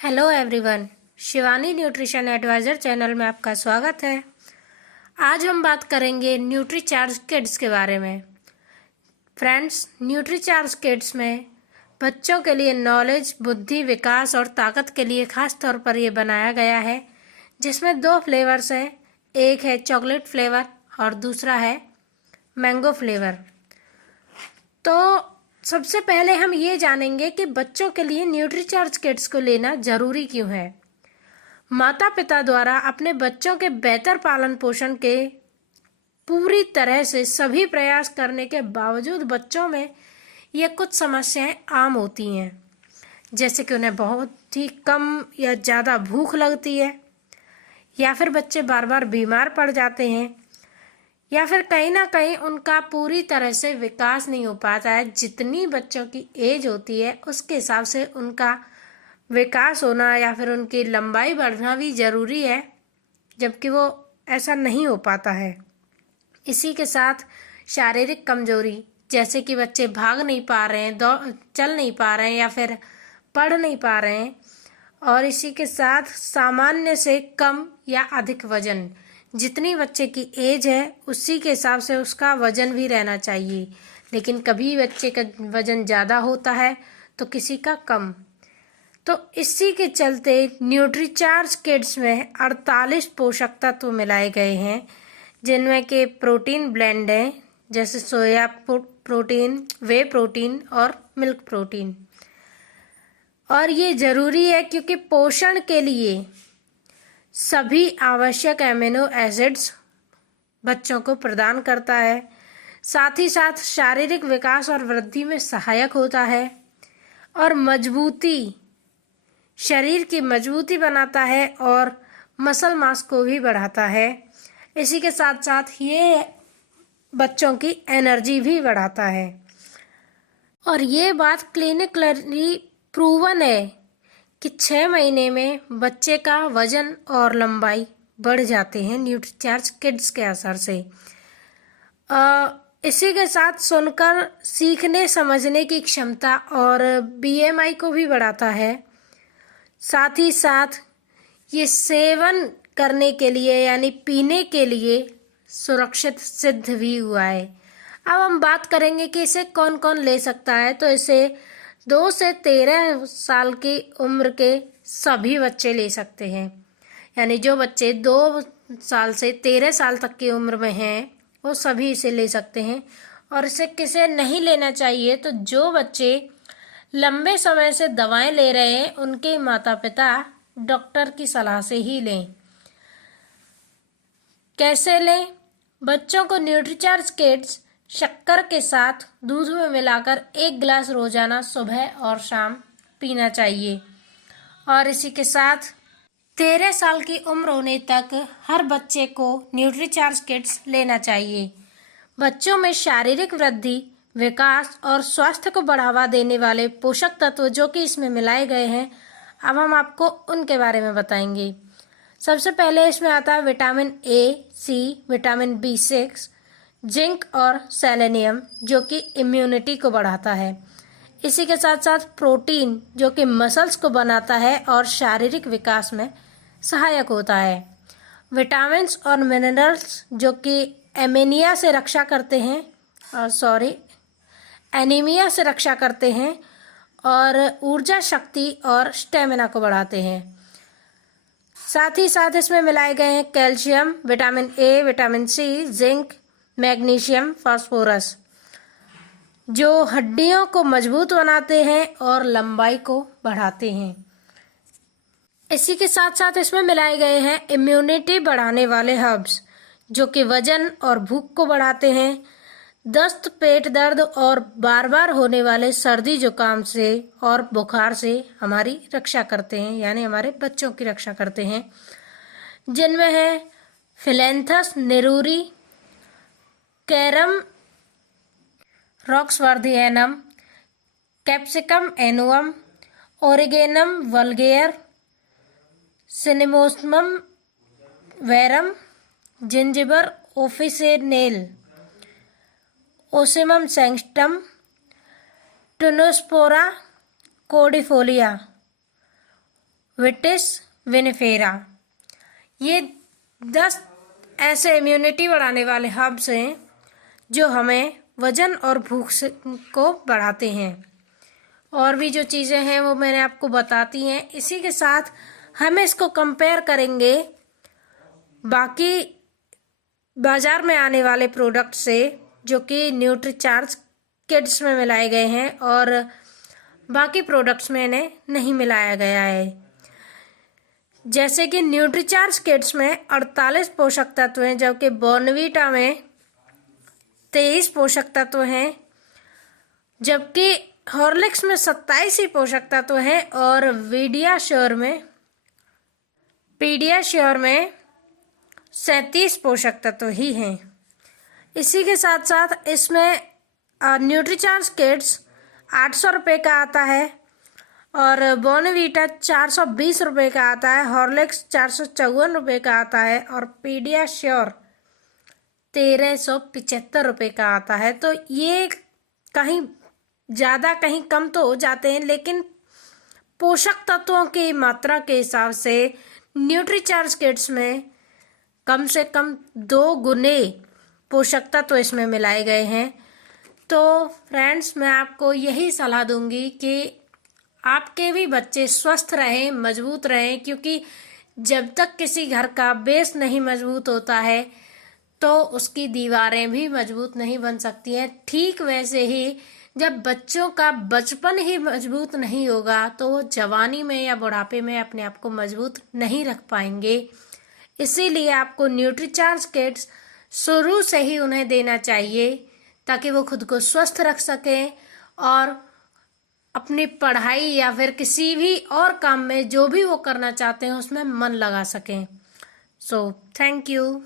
Hello everyone, Shivani nutrition advisor channel में आपका स्वागत है। आज हम बात करेंगे न्यूट्री चार्ज किड्स के बारे में। फ्रेंड्स, न्यूट्री चार्ज किड्स में बच्चों के लिए नॉलेज, बुद्धि, विकास और ताकत के लिए खास तौर पर ये बनाया गया है, जिसमें 2 फ्लेवर्स हैं। एक है चॉकलेट फ्लेवर और दूसरा है मैंगो फ्लेवर। तो सबसे पहले हम ये जानेंगे कि बच्चों के लिए न्यूट्रीचार्ज किट्स को लेना जरूरी क्यों है। माता पिता द्वारा अपने बच्चों के बेहतर पालन पोषण के पूरी तरह से सभी प्रयास करने के बावजूद बच्चों में ये कुछ समस्याएं आम होती हैं, जैसे कि उन्हें बहुत ही कम या ज़्यादा भूख लगती है, या फिर बच्चे बार बार बीमार पड़ जाते हैं, या फिर कहीं ना कहीं उनका पूरी तरह से विकास नहीं हो पाता है। जितनी बच्चों की एज होती है उसके हिसाब से उनका विकास होना या फिर उनकी लंबाई बढ़ना भी ज़रूरी है, जबकि वो ऐसा नहीं हो पाता है। इसी के साथ शारीरिक कमजोरी, जैसे कि बच्चे भाग नहीं पा रहे हैं, चल नहीं पा रहे हैं या फिर पढ़ नहीं पा रहे हैं, और इसी के साथ सामान्य से कम या अधिक वजन। जितनी बच्चे की एज है उसी के हिसाब से उसका वजन भी रहना चाहिए, लेकिन कभी बच्चे का वजन ज़्यादा होता है तो किसी का कम। तो इसी के चलते न्यूट्रीचार्ज किड्स में 48 पोषक तत्व मिलाए गए हैं, जिनमें के प्रोटीन ब्लेंड है, जैसे सोया प्रोटीन, वे प्रोटीन और मिल्क प्रोटीन। और ये ज़रूरी है क्योंकि पोषण के लिए सभी आवश्यक एमिनो एसिड्स बच्चों को प्रदान करता है। साथ ही साथ शारीरिक विकास और वृद्धि में सहायक होता है और शरीर की मजबूती बनाता है और मसल मास को भी बढ़ाता है। इसी के साथ साथ ये बच्चों की एनर्जी भी बढ़ाता है। और ये बात क्लिनिकली प्रूवन है कि 6 महीने में बच्चे का वजन और लंबाई बढ़ जाते हैं न्यूट्रीचार्ज किड्स के असर से। इसी के साथ सुनकर सीखने समझने की क्षमता और बीएमआई को भी बढ़ाता है। साथ ही साथ ये सेवन करने के लिए यानी पीने के लिए सुरक्षित सिद्ध भी हुआ है। अब हम बात करेंगे कि इसे कौन कौन ले सकता है। तो इसे 2 से 13 साल की उम्र के सभी बच्चे ले सकते हैं, यानी जो बच्चे 2 साल से 13 साल तक की उम्र में हैं वो सभी इसे ले सकते हैं। और इसे किसे नहीं लेना चाहिए, तो जो बच्चे लंबे समय से दवाएं ले रहे हैं उनके माता पिता डॉक्टर की सलाह से ही लें। कैसे लें? बच्चों को न्यूट्रीचार्ज किड्स शक्कर के साथ दूध में मिलाकर 1 गिलास रोजाना सुबह और शाम पीना चाहिए। और इसी के साथ 13 साल की उम्र होने तक हर बच्चे को न्यूट्रीचार्ज किड्स लेना चाहिए। बच्चों में शारीरिक वृद्धि, विकास और स्वास्थ्य को बढ़ावा देने वाले पोषक तत्व जो कि इसमें मिलाए गए हैं, अब हम आपको उनके बारे में बताएंगे। सबसे पहले इसमें आता है vitamin A, C, vitamin B6, zinc और सेलेनियम जो कि इम्यूनिटी को बढ़ाता है। इसी के साथ साथ प्रोटीन जो कि मसल्स को बनाता है और शारीरिक विकास में सहायक होता है। विटामिन्स और मिनरल्स जो कि एनीमिया से रक्षा करते हैं और ऊर्जा, शक्ति और स्टेमिना को बढ़ाते हैं। साथ ही साथ इसमें मिलाए गए हैं calcium, vitamin A, vitamin C, zinc, magnesium, phosphorus जो हड्डियों को मजबूत बनाते हैं और लंबाई को बढ़ाते हैं। इसी के साथ साथ इसमें मिलाए गए हैं इम्यूनिटी बढ़ाने वाले हर्ब्स जो कि वजन और भूख को बढ़ाते हैं। दस्त, पेट दर्द और बार बार होने वाले सर्दी जुकाम से और बुखार से हमारी रक्षा करते हैं, यानी हमारे बच्चों की रक्षा करते हैं, जिनमें है Phyllanthus niruri, Carum roxburghianum, Capsicum annuum, Origanum vulgare, Cinnamomum verum, Zingiber officinale, Ocimum sanctum, Tinospora cordifolia, Vitis vinifera. ये 10 ऐसे इम्यूनिटी बढ़ाने वाले हर्ब्स हैं जो हमें वजन और भूख को बढ़ाते हैं। और भी जो चीज़ें हैं वो मैंने आपको बताती हैं। इसी के साथ हम इसको कंपेयर करेंगे बाकी बाज़ार में आने वाले प्रोडक्ट से, जो कि न्यूट्रीचार्ज किड्स में मिलाए गए हैं और बाकी प्रोडक्ट्स में इन्हें नहीं मिलाया गया है। जैसे कि न्यूट्रीचार्ज किड्स में 48 पोषक तत्व हैं, जबकि बॉर्नवीटा में 23 पोषक तत्व हैं, जबकि हॉर्लिक्स में 27 ही पोषक तत्व हैं और पीडियाश्योर में 37 पोषक तत्व ही हैं। इसी के साथ साथ इसमें न्यूट्रीचार्ज किड्स 800 रुपये का आता है और बॉर्नवीटा 420 रुपये का आता है, हॉर्लिक्स 454 रुपये का आता है और पीडियाश्योर 1375 रुपये का आता है। तो ये कहीं ज़्यादा कहीं कम तो हो जाते हैं, लेकिन पोषक तत्वों की मात्रा के हिसाब से न्यूट्रीचार्ज किड्स में कम से कम 2 गुने पोषक तत्व इसमें मिलाए गए हैं। तो फ्रेंड्स, मैं आपको यही सलाह दूंगी कि आपके भी बच्चे स्वस्थ रहें, मजबूत रहें, क्योंकि जब तक किसी घर का बेस नहीं मजबूत होता है तो उसकी दीवारें भी मजबूत नहीं बन सकती हैं। ठीक वैसे ही जब बच्चों का बचपन ही मजबूत नहीं होगा तो वो जवानी में या बुढ़ापे में अपने आप को मजबूत नहीं रख पाएंगे। इसीलिए आपको न्यूट्रीचार्ज किड्स शुरू से ही उन्हें देना चाहिए ताकि वो खुद को स्वस्थ रख सकें और अपनी पढ़ाई या फिर किसी भी और काम में जो भी वो करना चाहते हैं उसमें मन लगा सकें। So thank you.